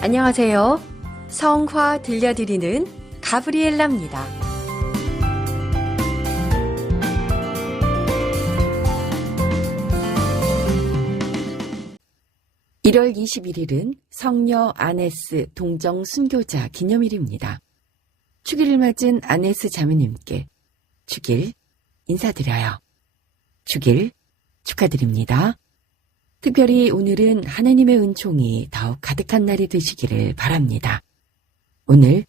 안녕하세요. 성화 들려드리는 가브리엘라입니다. (1월 21일은) 성녀 아네스 동정 순교자 기념일입니다. 축일을 맞은 아네스 자매님께 축일 인사드려요. 축일 축하드립니다. 특별히 오늘은 하나님의 은총이 더욱 가득한 날이 되시기를 바랍니다. 오늘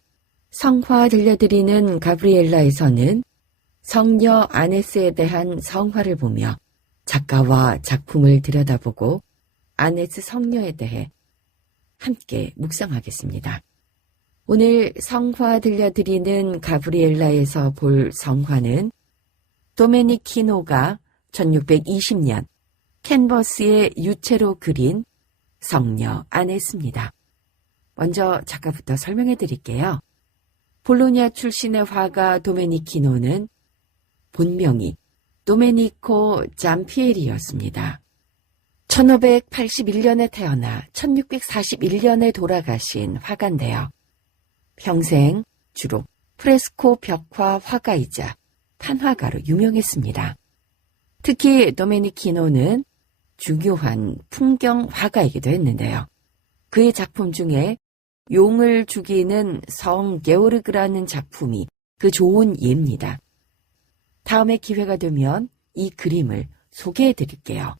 성화 들려드리는 가브리엘라에서는 성녀 아네스에 대한 성화를 보며 작가와 작품을 들여다보고 아네스 성녀에 대해 함께 묵상하겠습니다. 오늘 성화 들려드리는 가브리엘라에서 볼 성화는 도메니키노가 1620년 캔버스에 유체로 그린 성녀 아네스입니다. 먼저 작가부터 설명해 드릴게요. 볼로냐 출신의 화가 도메니키노는 본명이 도메니코 잠피에리였습니다. 1581년에 태어나 1641년에 돌아가신 화가인데요. 평생 주로 프레스코 벽화 화가이자 판화가로 유명했습니다. 특히 도메니키노는 중요한 풍경 화가이기도 했는데요. 그의 작품 중에 용을 죽이는 성 게오르그라는 작품이 그 좋은 예입니다. 다음에 기회가 되면 이 그림을 소개해 드릴게요.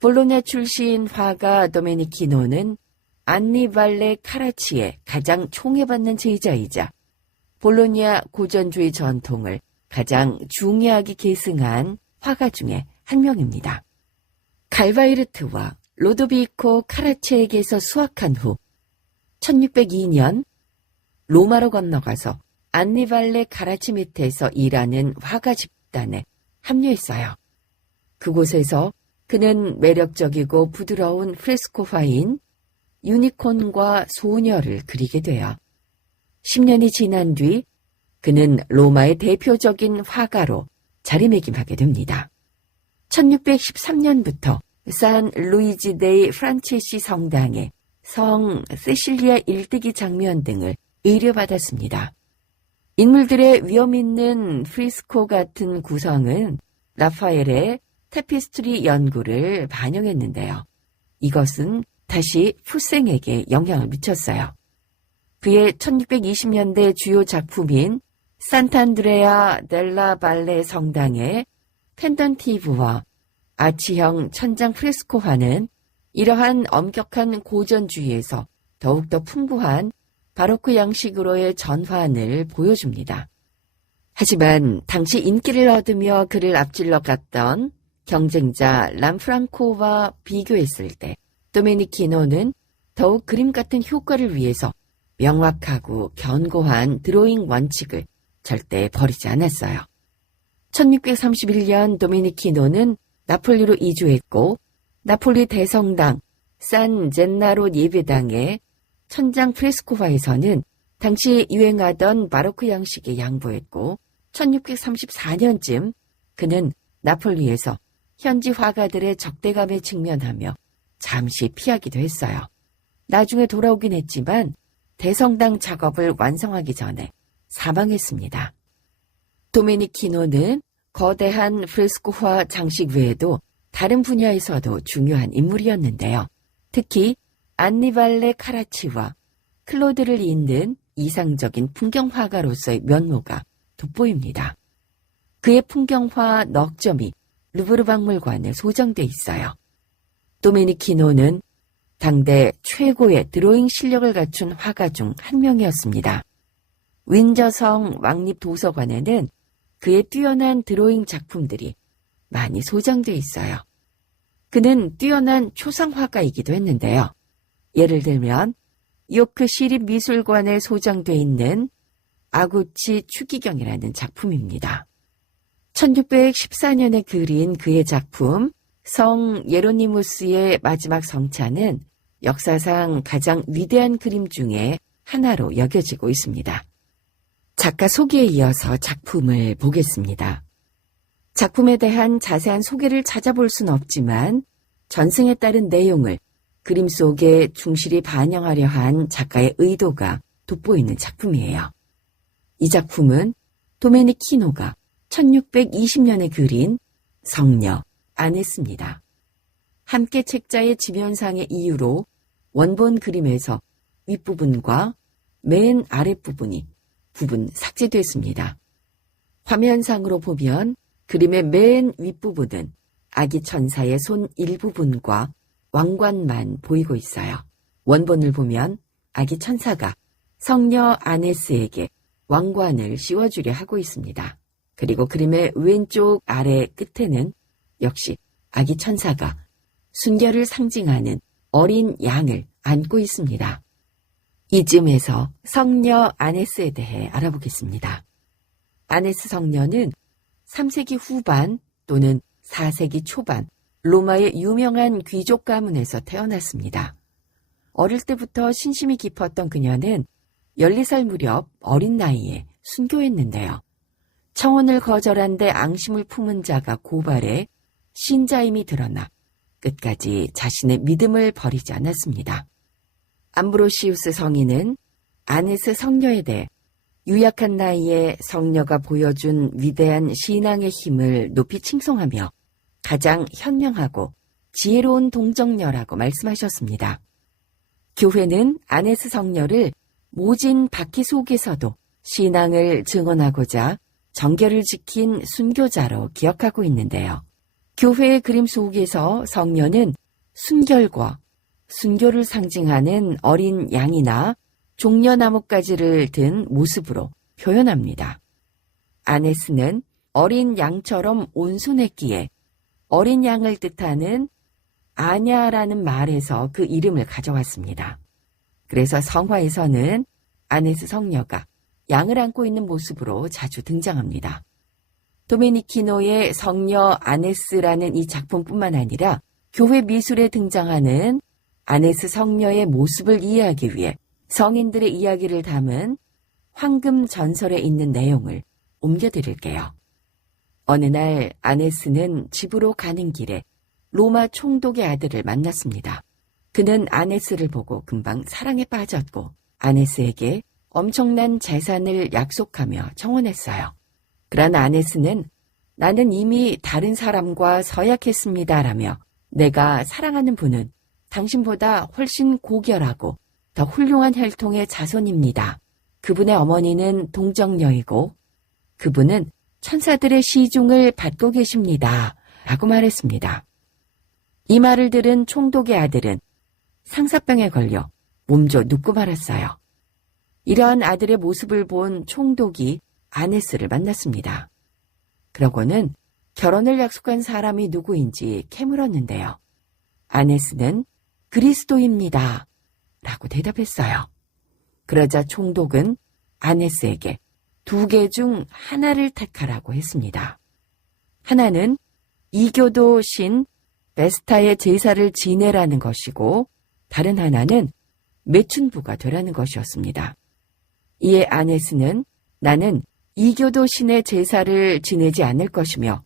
볼로냐 출신 화가 도메니키노는 안니발레 카라치의 가장 총애받는 제자이자 볼로냐 고전주의 전통을 가장 중요하게 계승한 화가 중에 한 명입니다. 갈바이르트와 로도비코 카라치에게서 수학한 후 1602년 로마로 건너가서 안니발레 카라치 밑에서 일하는 화가 집단에 합류했어요. 그곳에서 그는 매력적이고 부드러운 프레스코화인 유니콘과 소녀를 그리게 돼요. 10년이 지난 뒤 그는 로마의 대표적인 화가로 자리매김하게 됩니다. 1613년부터 산 루이지 데이 프란체시 성당의 성 세실리아 일대기 장면 등을 의뢰받았습니다. 인물들의 위험 있는 프리스코 같은 구성은 라파엘의 테피스트리 연구를 반영했는데요. 이것은 다시 푸생에게 영향을 미쳤어요. 그의 1620년대 주요 작품인 산탄드레아 델라 발레 성당의 펜던티브와 아치형 천장 프레스코화는 이러한 엄격한 고전주의에서 더욱더 풍부한 바로크 양식으로의 전환을 보여줍니다. 하지만 당시 인기를 얻으며 그를 앞질러 갔던 경쟁자 람프랑코와 비교했을 때 도메니키노는 더욱 그림 같은 효과를 위해서 명확하고 견고한 드로잉 원칙을 절대 버리지 않았어요. 1631년 도메니키노는 나폴리로 이주했고 나폴리 대성당 산 젠나로 예배당의 천장 프레스코화에서는 당시 유행하던 바로크 양식에 양보했고 1634년쯤 그는 나폴리에서 현지 화가들의 적대감에 직면하며 잠시 피하기도 했어요. 나중에 돌아오긴 했지만 대성당 작업을 완성하기 전에 사망했습니다. 도메니키노는 거대한 프레스코화 장식 외에도 다른 분야에서도 중요한 인물이었는데요. 특히 안니발레 카라치와 클로드를 잇는 이상적인 풍경화가로서의 면모가 돋보입니다. 그의 풍경화 넉 점이 루브르 박물관에 소장돼 있어요. 도메니키노는 당대 최고의 드로잉 실력을 갖춘 화가 중 한 명이었습니다. 윈저성 왕립도서관에는 그의 뛰어난 드로잉 작품들이 많이 소장돼 있어요. 그는 뛰어난 초상화가이기도 했는데요. 예를 들면 요크 시립미술관에 소장돼 있는 아구치 추기경이라는 작품입니다. 1614년에 그린 그의 작품 성 예로니무스의 마지막 성찬은 역사상 가장 위대한 그림 중에 하나로 여겨지고 있습니다. 작가 소개에 이어서 작품을 보겠습니다. 작품에 대한 자세한 소개를 찾아볼 수는 없지만 전승에 따른 내용을 그림 속에 충실히 반영하려 한 작가의 의도가 돋보이는 작품이에요. 이 작품은 도메니키노가 1620년에 그린 성녀 아네스입니다. 함께 책자의 지면상의 이유로 원본 그림에서 윗부분과 맨 아랫부분이 부분 삭제됐습니다. 화면상으로 보면 그림의 맨 윗부분은 아기 천사의 손 일부분과 왕관만 보이고 있어요. 원본을 보면 아기 천사가 성녀 아네스에게 왕관을 씌워주려 하고 있습니다. 그리고 그림의 왼쪽 아래 끝에는 역시 아기 천사가 순결을 상징하는 어린 양을 안고 있습니다. 이쯤에서 성녀 아네스에 대해 알아보겠습니다. 아네스 성녀는 3세기 후반 또는 4세기 초반 로마의 유명한 귀족 가문에서 태어났습니다. 어릴 때부터 신심이 깊었던 그녀는 14살 무렵 어린 나이에 순교했는데요. 청혼을 거절한 데 앙심을 품은 자가 고발해 신자임이 드러나 끝까지 자신의 믿음을 버리지 않았습니다. 암브로시우스 성인은 아네스 성녀에 대해 유약한 나이에 성녀가 보여준 위대한 신앙의 힘을 높이 칭송하며 가장 현명하고 지혜로운 동정녀라고 말씀하셨습니다. 교회는 아네스 성녀를 모진 바퀴 속에서도 신앙을 증언하고자 정결을 지킨 순교자로 기억하고 있는데요. 교회의 그림 속에서 성녀는 순결과 순교를 상징하는 어린 양이나 종려나뭇가지를 든 모습으로 표현합니다. 아네스는 어린 양처럼 온순했기에 어린 양을 뜻하는 아냐라는 말에서 그 이름을 가져왔습니다. 그래서 성화에서는 아네스 성녀가 양을 안고 있는 모습으로 자주 등장합니다. 도메니키노의 성녀 아네스라는 이 작품뿐만 아니라 교회 미술에 등장하는 아네스 성녀의 모습을 이해하기 위해 성인들의 이야기를 담은 황금 전설에 있는 내용을 옮겨드릴게요. 어느 날 아네스는 집으로 가는 길에 로마 총독의 아들을 만났습니다. 그는 아네스를 보고 금방 사랑에 빠졌고 아네스에게 엄청난 재산을 약속하며 청혼했어요. 그러나 아네스는 나는 이미 다른 사람과 서약했습니다라며 내가 사랑하는 분은 당신보다 훨씬 고결하고 더 훌륭한 혈통의 자손입니다. 그분의 어머니는 동정녀이고 그분은 천사들의 시중을 받고 계십니다. 라고 말했습니다. 이 말을 들은 총독의 아들은 상사병에 걸려 몸져 눕고 말았어요. 이러한 아들의 모습을 본 총독이 아네스를 만났습니다. 그러고는 결혼을 약속한 사람이 누구인지 캐물었는데요. 아네스는 그리스도입니다. 라고 대답했어요. 그러자 총독은 아네스에게 2개 중 하나를 택하라고 했습니다. 하나는 이교도 신 베스타의 제사를 지내라는 것이고 다른 하나는 매춘부가 되라는 것이었습니다. 이에 아네스는 나는 이교도 신의 제사를 지내지 않을 것이며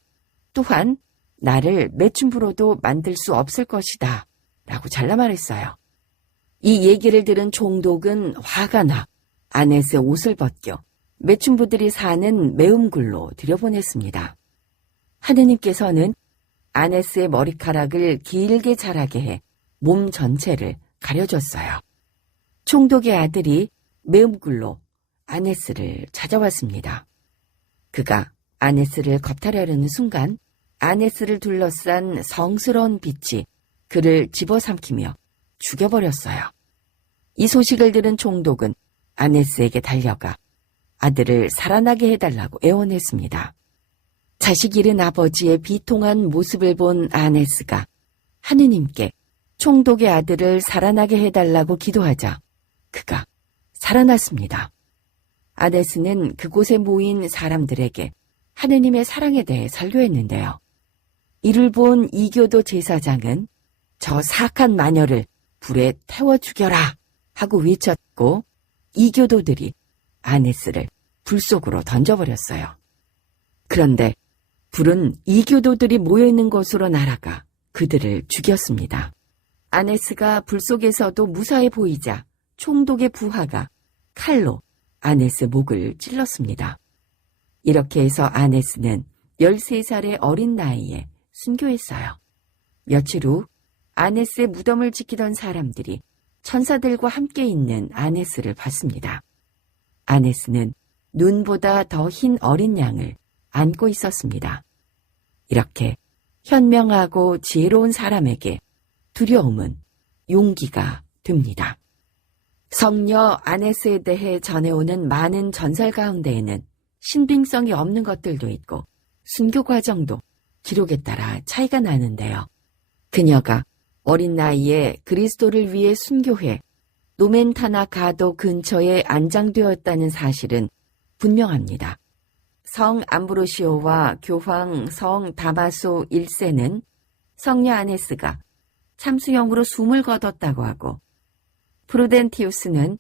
또한 나를 매춘부로도 만들 수 없을 것이다 라고 잘라 말했어요. 이 얘기를 들은 총독은 화가 나 아네스의 옷을 벗겨 매춘부들이 사는 매음굴로 들여보냈습니다. 하느님께서는 아네스의 머리카락을 길게 자라게 해 몸 전체를 가려줬어요. 총독의 아들이 매음굴로 아네스를 찾아왔습니다. 그가 아네스를 겁탈하려는 순간 아네스를 둘러싼 성스러운 빛이 그를 집어삼키며 죽여버렸어요. 이 소식을 들은 총독은 아네스에게 달려가 아들을 살아나게 해달라고 애원했습니다. 자식 잃은 아버지의 비통한 모습을 본 아네스가 하느님께 총독의 아들을 살아나게 해달라고 기도하자 그가 살아났습니다. 아네스는 그곳에 모인 사람들에게 하느님의 사랑에 대해 설교했는데요. 이를 본 이교도 제사장은 저 사악한 마녀를 불에 태워 죽여라 하고 외쳤고 이교도들이 아네스를 불 속으로 던져버렸어요. 그런데 불은 이교도들이 모여있는 곳으로 날아가 그들을 죽였습니다. 아네스가 불 속에서도 무사해 보이자 총독의 부하가 칼로 아네스 목을 찔렀습니다. 이렇게 해서 아네스는 13살의 어린 나이에 순교했어요. 며칠 후 아네스의 무덤을 지키던 사람들이 천사들과 함께 있는 아네스를 봤습니다. 아네스는 눈보다 더 흰 어린 양을 안고 있었습니다. 이렇게 현명하고 지혜로운 사람에게 두려움은 용기가 됩니다. 성녀 아네스에 대해 전해오는 많은 전설 가운데에는 신빙성이 없는 것들도 있고 순교 과정도 기록에 따라 차이가 나는데요. 그녀가 어린 나이에 그리스도를 위해 순교해 노멘타나 가도 근처에 안장되었다는 사실은 분명합니다. 성 암브로시오와 교황 성 다마소 1세는 성녀 아네스가 참수형으로 숨을 거뒀다고 하고 프루덴티우스는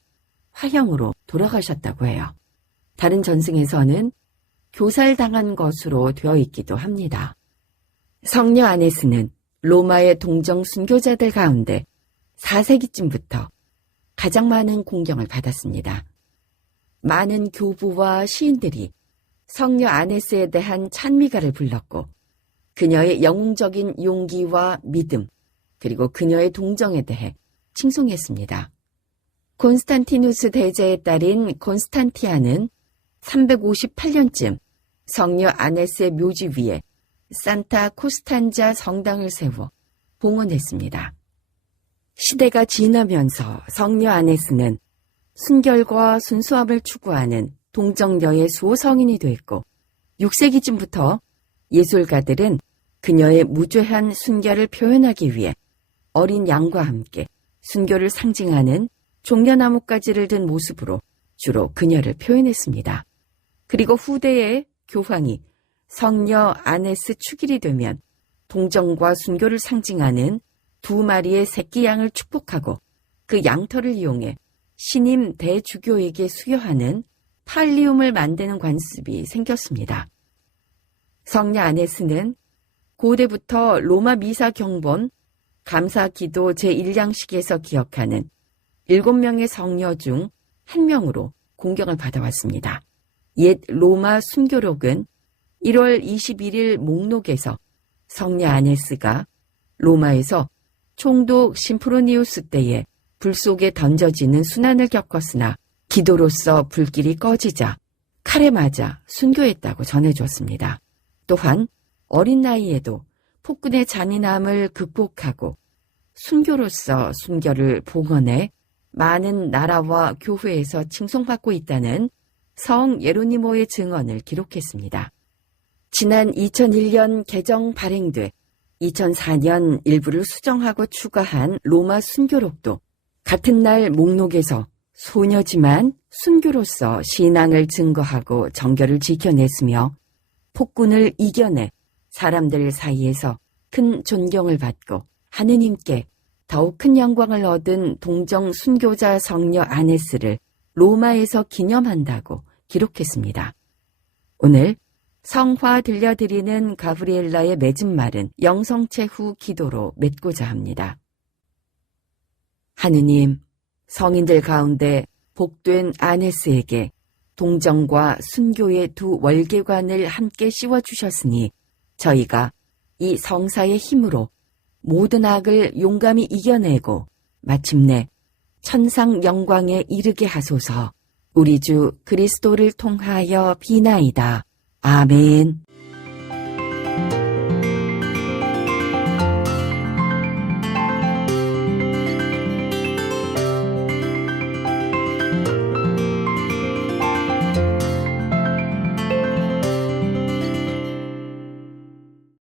화형으로 돌아가셨다고 해요. 다른 전승에서는 교살당한 것으로 되어 있기도 합니다. 성녀 아네스는 로마의 동정 순교자들 가운데 4세기쯤부터 가장 많은 공경을 받았습니다. 많은 교부와 시인들이 성녀 아네스에 대한 찬미가를 불렀고 그녀의 영웅적인 용기와 믿음 그리고 그녀의 동정에 대해 칭송했습니다. 콘스탄티누스 대제의 딸인 콘스탄티아는 358년쯤 성녀 아네스의 묘지 위에 산타 코스탄자 성당을 세워 봉헌했습니다. 시대가 지나면서 성녀 아네스는 순결과 순수함을 추구하는 동정녀의 수호성인이 됐고 6세기쯤부터 예술가들은 그녀의 무죄한 순결을 표현하기 위해 어린 양과 함께 순교를 상징하는 종려나뭇가지를 든 모습으로 주로 그녀를 표현했습니다. 그리고 후대의 교황이 성녀 아네스 축일이 되면 동정과 순교를 상징하는 2마리의 새끼 양을 축복하고 그 양털을 이용해 신임 대주교에게 수여하는 팔리움을 만드는 관습이 생겼습니다. 성녀 아네스는 고대부터 로마 미사 경본 감사기도 제1양식에서 기억하는 7명의 성녀 중 1명으로 공경을 받아왔습니다. 옛 로마 순교록은 1월 21일 목록에서 성녀 아네스가 로마에서 총독 심프로니우스 때에 불 속에 던져지는 순환을 겪었으나 기도로서 불길이 꺼지자 칼에 맞아 순교했다고 전해줬습니다. 또한 어린 나이에도 폭군의 잔인함을 극복하고 순교로서 순결을 봉헌해 많은 나라와 교회에서 칭송받고 있다는 성 예로니모의 증언을 기록했습니다. 지난 2001년 개정 발행돼 2004년 일부를 수정하고 추가한 로마 순교록도 같은 날 목록에서 소녀지만 순교로서 신앙을 증거하고 정결을 지켜냈으며 폭군을 이겨내 사람들 사이에서 큰 존경을 받고 하느님께 더욱 큰 영광을 얻은 동정 순교자 성녀 아네스를 로마에서 기념한다고 기록했습니다. 오늘 성화 들려드리는 가브리엘라의 맺은 말은 영성체 후 기도로 맺고자 합니다. 하느님, 성인들 가운데 복된 아네스에게 동정과 순교의 2 월계관을 함께 씌워주셨으니 저희가 이 성사의 힘으로 모든 악을 용감히 이겨내고 마침내 천상 영광에 이르게 하소서. 우리 주 그리스도를 통하여 비나이다. 아멘.